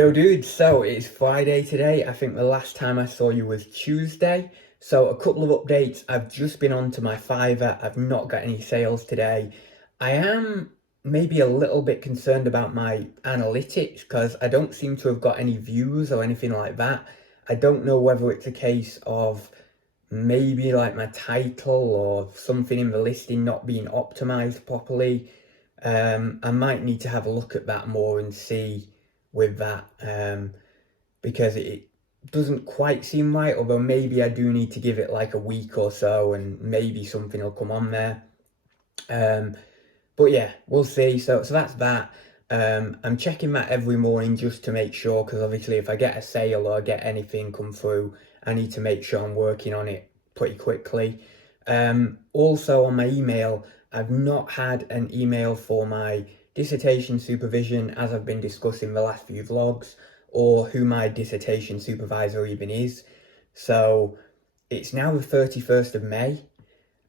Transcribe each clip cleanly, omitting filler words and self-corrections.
Yo dude, so it's Friday today. I think the last time I saw you was Tuesday. So a couple of updates. I've just been onto my Fiverr. I've not got any sales today. I am maybe a little bit concerned about my analytics because I don't seem to have got any views or anything like that. I don't know whether it's a case of maybe like my title or something in the listing not being optimized properly. I might need to have a look at that more and see with that, because it doesn't quite seem right, although maybe I do need to give it like a week or so and maybe something will come on there. But yeah, we'll see. So that's that. I'm checking that every morning just to make sure, because obviously if I get a sale or I get anything come through, I need to make sure I'm working on it pretty quickly. Also on my email, I've not had an email for my dissertation supervision, as I've been discussing the last few vlogs, or who my dissertation supervisor even is. So it's now the 31st of May.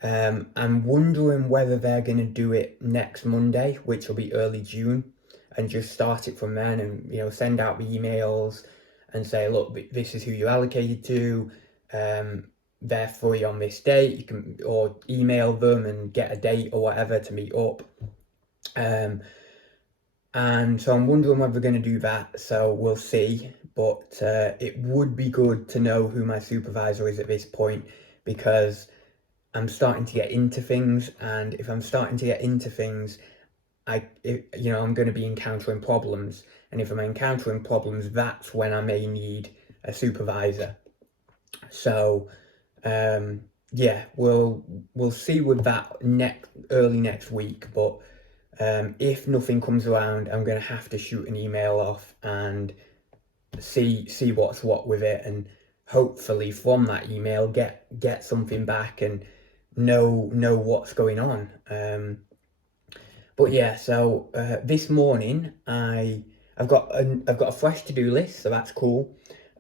I'm wondering whether they're going to do it next Monday, which will be early June, and just start it from then, and send out the emails and say, look, this is who you allocated to. They're free on this date. You can, or email them and get a date or whatever to meet up. And so I'm wondering whether we're going to do that. So we'll see. But it would be good to know who my supervisor is at this point, because I'm starting to get into things, and if I'm starting to get into things, I'm going to be encountering problems, and if I'm encountering problems, that's when I may need a supervisor. So yeah, we'll see with that early next week. But if nothing comes around, I'm going to have to shoot an email off and see what's what with it, and hopefully from that email get something back and know what's going on. But yeah, so this morning I've got a fresh to-do list, so that's cool.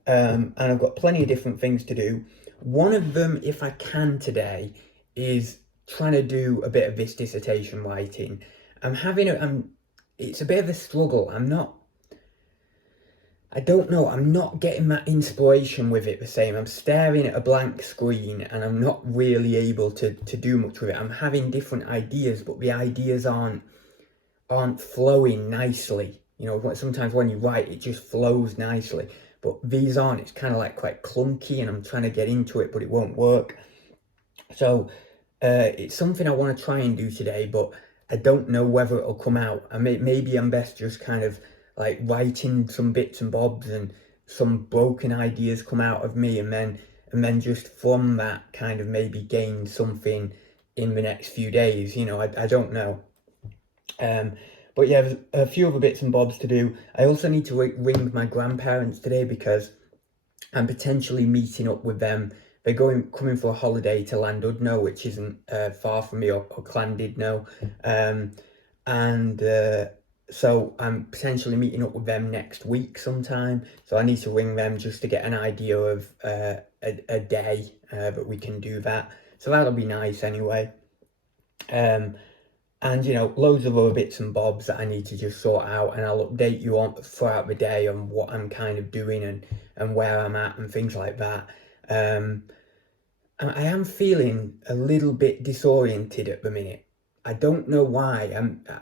And I've got plenty of different things to do. One of them, if I can today, is trying to do a bit of this dissertation writing. It's a bit of a struggle. I don't know, I'm not getting that inspiration with it the same. I'm staring at a blank screen and I'm not really able to do much with it. I'm having different ideas, but the ideas aren't flowing nicely. Sometimes when you write, it just flows nicely, but these aren't. It's kind of like quite clunky, and I'm trying to get into it, but it won't work. So it's something I want to try and do today, but I don't know whether it'll come out. Maybe I'm best just kind of like writing some bits and bobs, and some broken ideas come out of me, and then just from that kind of maybe gain something in the next few days. I don't know. But yeah, there's a few other bits and bobs to do. I also need to ring my grandparents today, because I'm potentially meeting up with them. They're coming for a holiday to Llandudno, which isn't far from me, or Llandudno. So I'm potentially meeting up with them next week sometime. So I need to ring them just to get an idea of a day that we can do that. So that'll be nice anyway. And loads of other bits and bobs that I need to just sort out, and I'll update you on throughout the day on what I'm kind of doing and where I'm at and things like that. And I am feeling a little bit disoriented at the minute. I don't know why.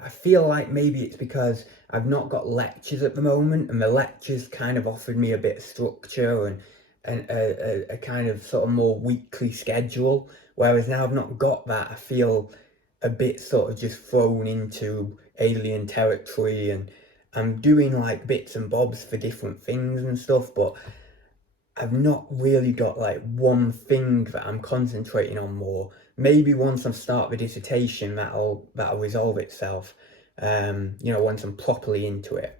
I feel like maybe it's because I've not got lectures at the moment, and the lectures kind of offered me a bit of structure and a kind of sort of more weekly schedule, whereas now I've not got that. I feel a bit sort of just thrown into alien territory, and I'm doing like bits and bobs for different things and stuff, but I've not really got like one thing that I'm concentrating on more. Maybe once I start the dissertation, that'll resolve itself, once I'm properly into it.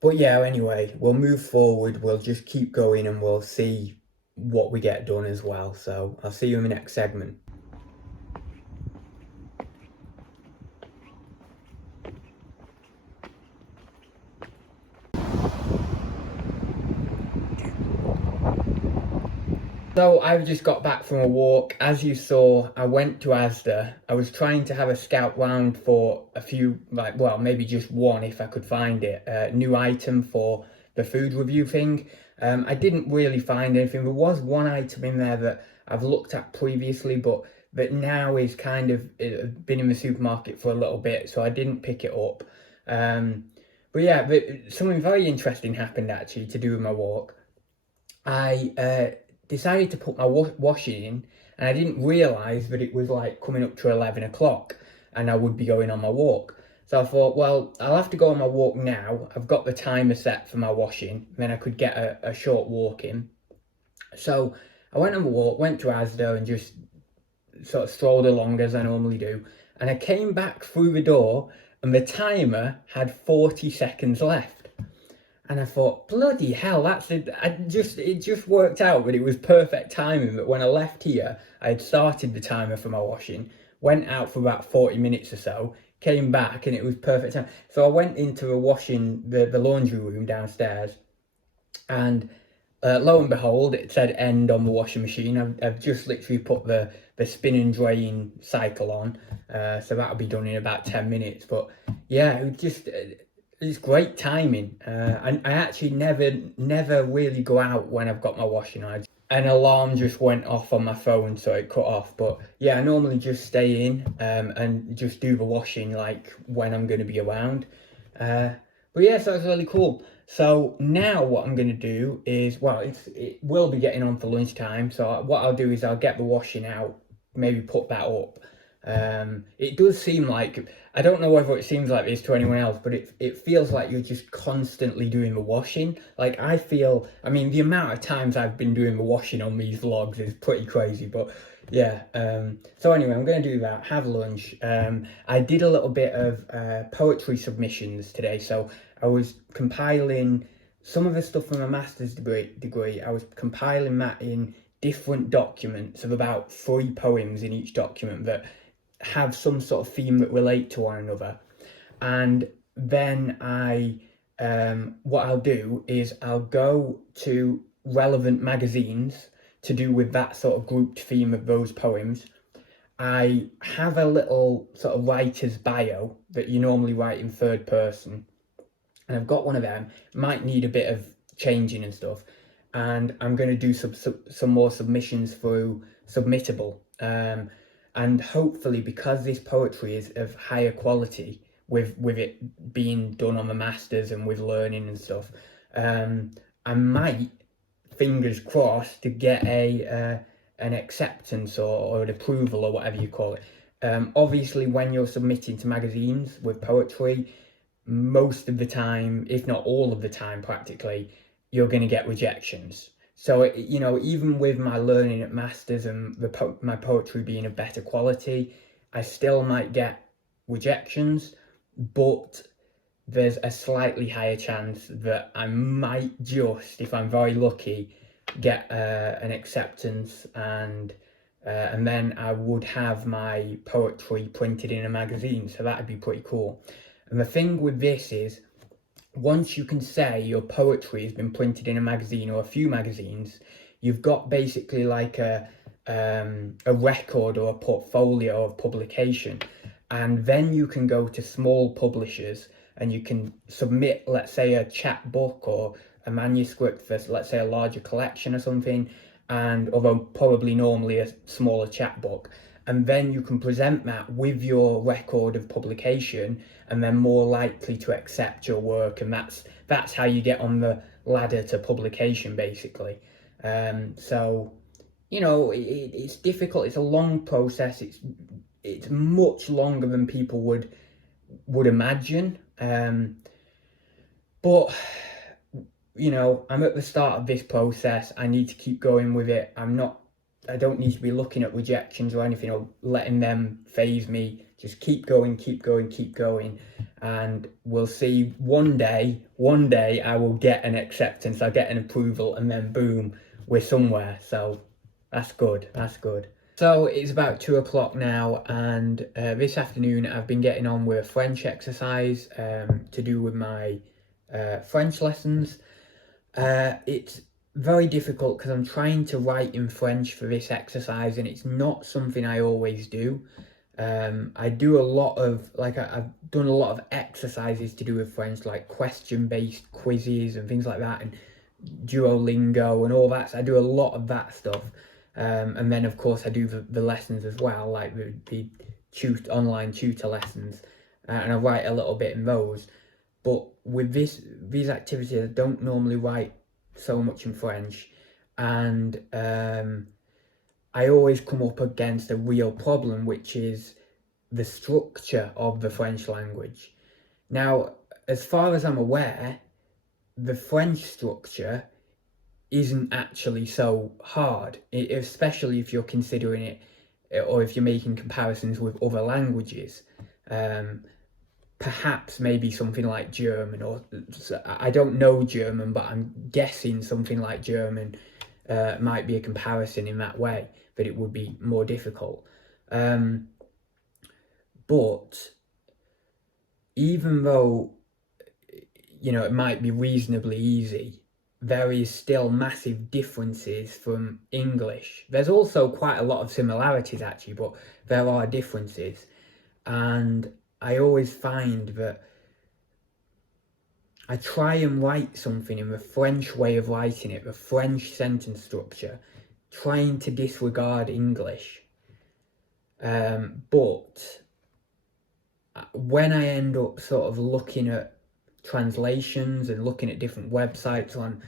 But yeah, anyway, we'll move forward. We'll just keep going, and we'll see what we get done as well. So I'll see you in the next segment. So I've just got back from a walk. As you saw, I went to Asda. I was trying to have a scout round for a few, like, well, maybe just one if I could find it, new item for the food review thing. I didn't really find anything. There was one item in there that I've looked at previously, but that now is kind of been in the supermarket for a little bit, so I didn't pick it up. But yeah, something very interesting happened actually to do with my walk. I decided to put my washing in, and I didn't realise that it was like coming up to 11 o'clock and I would be going on my walk. So I thought, well, I'll have to go on my walk now. I've got the timer set for my washing, then I could get a short walk in. So I went on my walk, went to Asda and just sort of strolled along as I normally do. And I came back through the door and the timer had 40 seconds left. And I thought, bloody hell, it just worked out that it was perfect timing. That when I left here, I had started the timer for my washing, went out for about 40 minutes or so, came back, and it was perfect time. So I went into the laundry room downstairs, and lo and behold, it said end on the washing machine. I've just literally put the spin and drain cycle on, so that'll be done in about 10 minutes. But yeah, it just... it's great timing. And I actually never really go out when I've got my washing on. An alarm just went off on my phone, so it cut off. But yeah, I normally just stay in and just do the washing like when I'm going to be around. But yeah, so it's really cool. So now what I'm going to do is, well, it will be getting on for lunchtime. So what I'll do is I'll get the washing out, maybe put that up. It does seem like, I don't know whether it seems like this to anyone else, but it feels like you're just constantly doing the washing. Like I mean, the amount of times I've been doing the washing on these vlogs is pretty crazy, but yeah. So anyway, I'm going to do that, have lunch. I did a little bit of poetry submissions today, so I was compiling some of the stuff from my master's degree. I was compiling that in different documents of about 3 poems in each document that have some sort of theme that relate to one another. And then what I'll do is I'll go to relevant magazines to do with that sort of grouped theme of those poems. I have a little sort of writer's bio that you normally write in third person, and I've got one of them. Might need a bit of changing and stuff, and I'm going to do some more submissions through Submittable. And hopefully, because this poetry is of higher quality, with it being done on the masters and with learning and stuff, I might, fingers crossed, to get an acceptance or an approval or whatever you call it. Obviously, when you're submitting to magazines with poetry, most of the time, if not all of the time practically, you're going to get rejections. So, you know, even with my learning at masters and my poetry being of better quality, I still might get rejections, but there's a slightly higher chance that I might just, if I'm very lucky, get an acceptance, and then I would have my poetry printed in a magazine, so that'd be pretty cool. And the thing with this is, once you can say your poetry has been printed in a magazine or a few magazines, you've got basically like a record or a portfolio of publication, and then you can go to small publishers and you can submit, let's say, a chapbook or a manuscript for, let's say, a larger collection or something, and although probably normally a smaller chapbook, and then you can present that with your record of publication, and they're more likely to accept your work, and that's how you get on the ladder to publication, basically. So, you know, it's difficult. It's a long process. It's much longer than people would imagine. But you know, I'm at the start of this process. I need to keep going with it. I don't need to be looking at rejections or anything or letting them phase me. Just keep going, keep going, keep going. And we'll see, one day I will get an acceptance, I'll get an approval, and then boom, we're somewhere. So that's good, that's good. So it's about 2 o'clock now, and this afternoon I've been getting on with a French exercise to do with my French lessons. It's very difficult because I'm trying to write in French for this exercise and it's not something I always do. I do a lot of, I've done a lot of exercises to do with French, like question-based quizzes and things like that, and Duolingo and all that. So I do a lot of that stuff. And then, of course, I do the lessons as well, like the online tutor lessons, and I write a little bit in those. But with these activities, I don't normally write so much in French, and I always come up against a real problem, which is the structure of the French language. Now, as far as I'm aware, the French structure isn't actually so hard, especially if you're considering it, or if you're making comparisons with other languages. Perhaps maybe something like German, or I don't know German, but I'm guessing something like German might be a comparison in that way, but it would be more difficult. But even though, it might be reasonably easy, there is still massive differences from English. There's also quite a lot of similarities actually, but there are differences. And I always find that I try and write something in the French way of writing it, the French sentence structure, trying to disregard English. But when I end up sort of looking at translations and looking at different websites on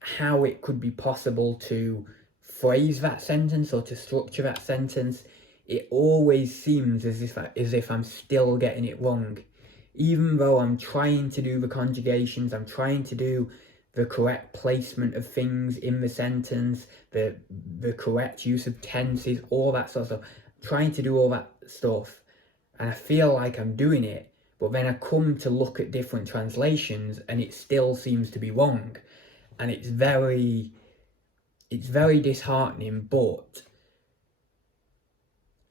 how it could be possible to phrase that sentence or to structure that sentence, it always seems as if I'm still getting it wrong. Even though I'm trying to do the conjugations, I'm trying to do the correct placement of things in the sentence, the correct use of tenses, all that sort of stuff. I'm trying to do all that stuff, and I feel like I'm doing it, but then I come to look at different translations and it still seems to be wrong. And it's very disheartening, but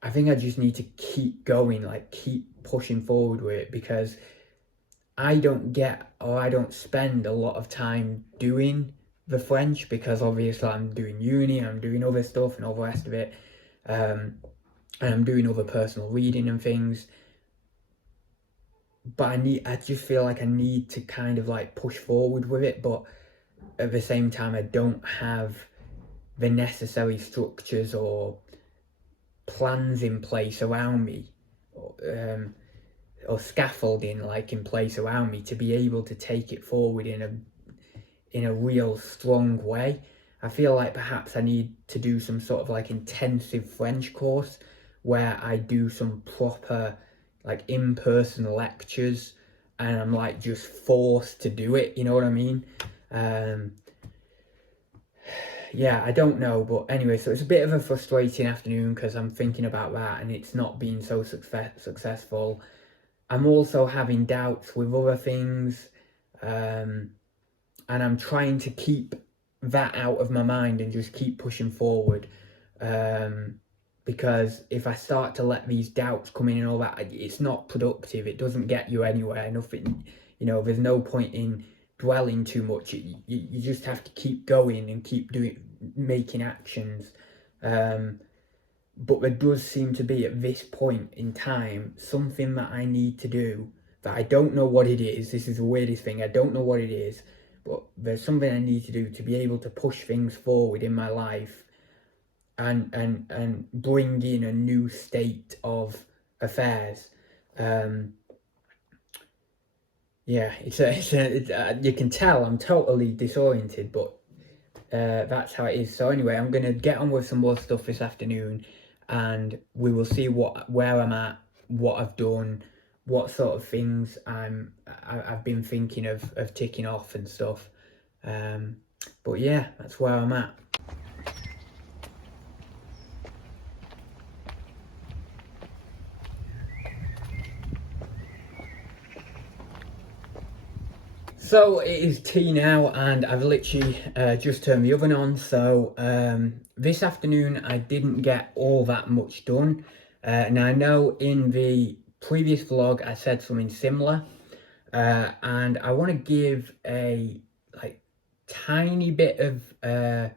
I think I just need to keep going, keep pushing forward with it, because I don't spend a lot of time doing the French, because obviously I'm doing uni, I'm doing other stuff and all the rest of it, and I'm doing other personal reading and things. But I just feel like I need to kind of push forward with it, but at the same time I don't have the necessary structures or plans in place around me, or scaffolding in place around me to be able to take it forward in a real strong way. I feel like perhaps I need to do some sort of intensive French course where I do some proper in-person lectures, and I'm just forced to do it, you know what I mean? Yeah, I don't know, but anyway, so it's a bit of a frustrating afternoon because I'm thinking about that and it's not been so successful. I'm also having doubts with other things, and I'm trying to keep that out of my mind and just keep pushing forward, because if I start to let these doubts come in and all that, it's not productive. It doesn't get you anywhere. Nothing, there's no point in dwelling too much. You just have to keep going and keep making actions. But there does seem to be, at this point in time, something that I need to do that I don't know what it is. This is the weirdest thing. I don't know what it is, but there's something I need to do to be able to push things forward in my life and bring in a new state of affairs. Yeah, you can tell I'm totally disoriented, but that's how it is. So anyway, I'm gonna get on with some more stuff this afternoon, and we will see where I'm at, what I've done, what sort of things I've been thinking of ticking off and stuff. But yeah, that's where I'm at. So it is tea now, and I've literally just turned the oven on. So this afternoon I didn't get all that much done. Now I know in the previous vlog I said something similar, and I want to give a tiny bit of the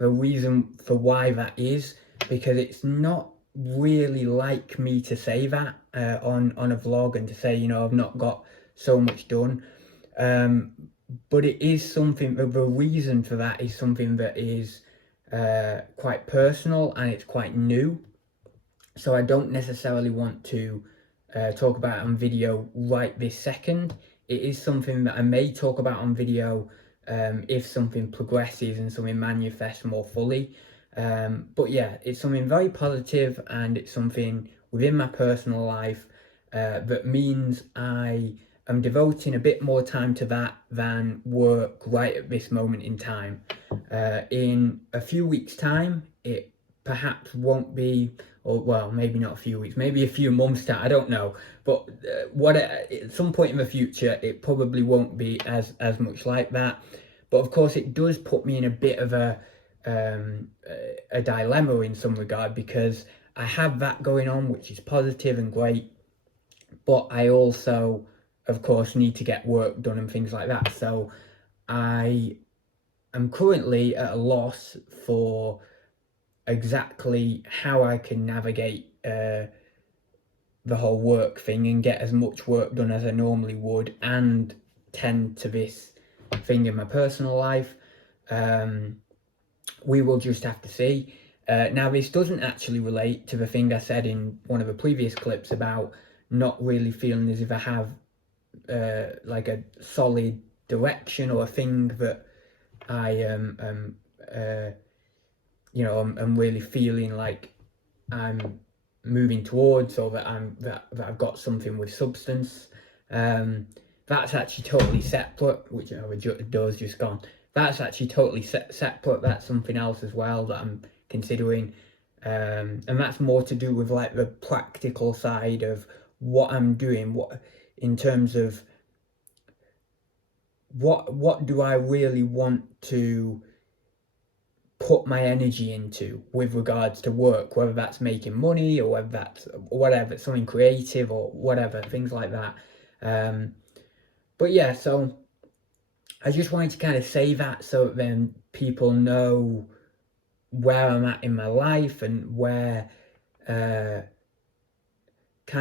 reason for why that is, because it's not really like me to say that on a vlog and to say, you know, I've not got so much done. But it is something, the reason for that is something that is quite personal and it's quite new. So I don't necessarily want to talk about it on video right this second. It is something that I may talk about on video if something progresses and something manifests more fully. But yeah, it's something very positive, and it's something within my personal life that means I am devoting a bit more time to that than work right at this moment in time. In a few weeks' time, it perhaps won't be, or well, maybe not a few weeks, maybe a few months time, I don't know. But at some point in the future, it probably won't be as much like that. But of course, it does put me in a bit of a dilemma in some regard, because I have that going on, which is positive and great, but I also, of course, need to get work done and things like that. So I am currently at a loss for exactly how I can navigate the whole work thing and get as much work done as I normally would and tend to this thing in my personal life. We will just have to see. Now, this doesn't actually relate to the thing I said in one of the previous clips about not really feeling as if I have like a solid direction or a thing that I you know, I'm really feeling like I'm moving towards, or that I've got something with substance. That's actually totally separate, which, you know, the door's just gone. That's actually totally separate. That's something else as well that I'm considering. And that's more to do with like the practical side of what I'm doing, what in terms of what do I really want to put my energy into with regards to work, whether that's making money or whether that's whatever, something creative or whatever, things like that. But yeah, so I just wanted to kind of say that so that then people know where I'm at in my life and where kind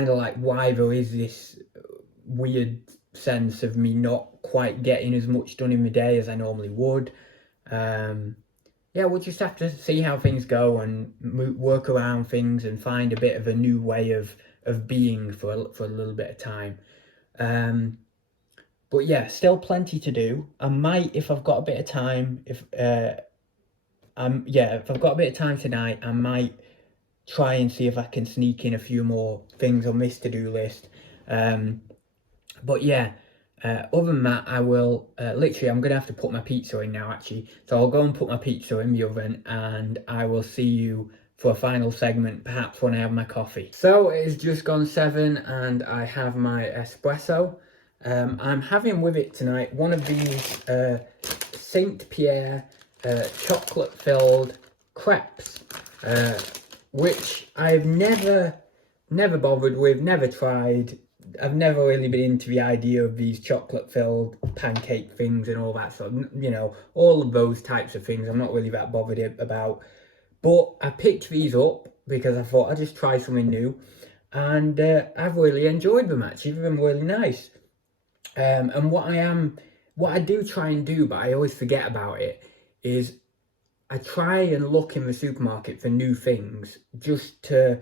of like why there is this weird sense of me not quite getting as much done in the day as I normally would. Yeah, we'll just have to see how things go and work around things and find a bit of a new way of being for a little bit of time. But yeah, still plenty to do. I might, if I've got a bit of time, if I've got a bit of time tonight, I might try and see if I can sneak in a few more things on this to-do list. But yeah, other than that, I will literally, I'm gonna have to put my pizza in now actually. So I'll go and put my pizza in the oven, and I will see you for a final segment, perhaps when I have my coffee. So it has just gone 7 and I have my espresso. I'm having with it tonight one of these Saint Pierre chocolate filled crepes, which I've never bothered with, never tried. I've never really been into the idea of these chocolate filled pancake things and all that sort of, you know, all of those types of things I'm not really that bothered about. But I picked these up because I thought I'd just try something new, and I've really enjoyed them actually. They've been really nice. And what I do try and do, but I always forget about it, is I try and look in the supermarket for new things just to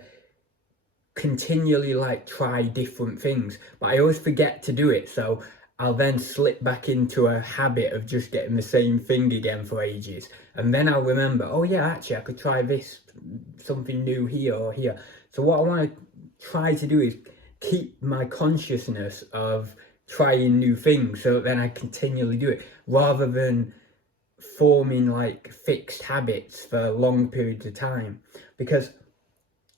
continually like try different things, but I always forget to do it, so I'll then slip back into a habit of just getting the same thing again for ages, and then I'll remember, oh yeah, actually I could try this, something new here or here. So what I want to try to do is keep my consciousness of trying new things, so that then I continually do it, rather than forming like fixed habits for long periods of time, because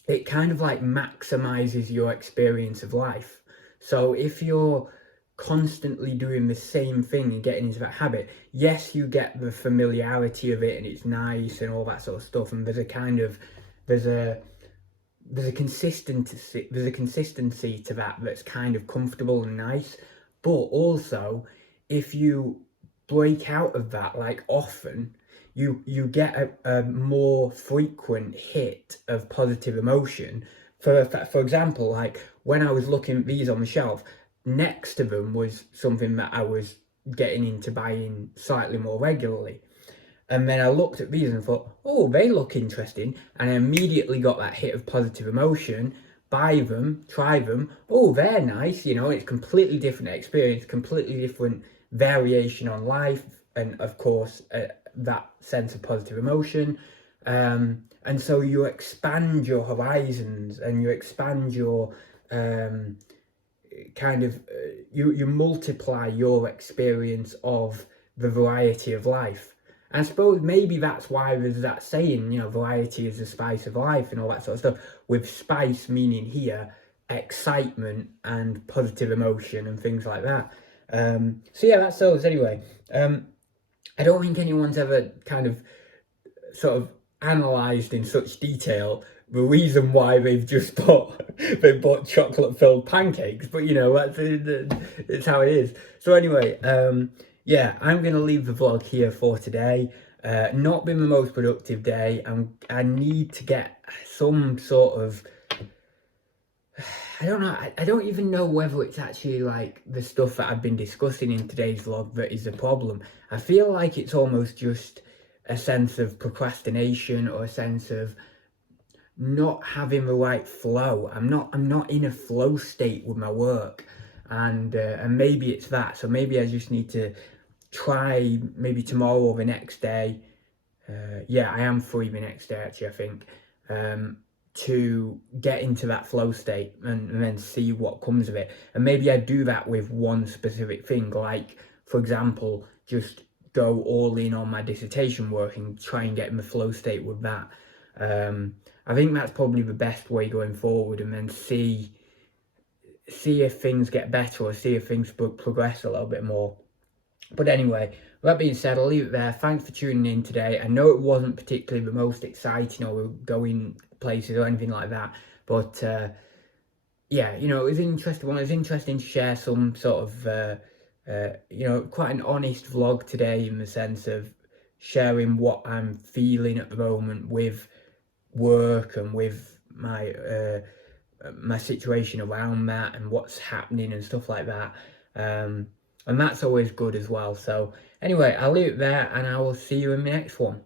it kind of like maximizes your experience of life. So if you're constantly doing the same thing and getting into that habit, yes, you get the familiarity of it and it's nice and all that sort of stuff, and there's a consistency to that that's kind of comfortable and nice. But also, if you break out of that, like often, you get a more frequent hit of positive emotion. For example, like when I was looking at these on the shelf, next to them was something that I was getting into buying slightly more regularly. And then I looked at these and thought, oh, they look interesting. And I immediately got that hit of positive emotion. Buy them, try them. Oh, they're nice. It's completely different experience, completely different variation on life. And of course, that sense of positive emotion. And so you expand your horizons and you expand your you multiply your experience of the variety of life. And I suppose maybe that's why there's that saying, variety is the spice of life and all that sort of stuff, with spice meaning here excitement and positive emotion and things like that. So yeah, that's those anyway. I don't think anyone's ever kind of sort of analysed in such detail the reason why they've bought chocolate filled pancakes, but it's how it is. So anyway, yeah, I'm gonna leave the vlog here for today. Not been the most productive day. I need to get some sort of, I don't know, I don't even know whether it's actually like the stuff that I've been discussing in today's vlog that is the problem. I feel like it's almost just a sense of procrastination or a sense of not having the right flow. I'm not in a flow state with my work, and maybe it's that. So maybe I just need to try maybe tomorrow or the next day. Yeah, I am free the next day actually, I think, to get into that flow state and then see what comes of it. And maybe I do that with one specific thing, like for example, just go all in on my dissertation work and try and get in the flow state with that. I think that's probably the best way going forward, and then see if things get better or see if things progress a little bit more. But anyway, with that being said, I'll leave it there. Thanks for tuning in today. I know it wasn't particularly the most exciting or going places or anything like that, but yeah, it was an interesting one. It was interesting to share some sort of quite an honest vlog today, in the sense of sharing what I'm feeling at the moment with work and with my situation around that and what's happening and stuff like that. And that's always good as well. So anyway, I'll leave it there and I will see you in the next one.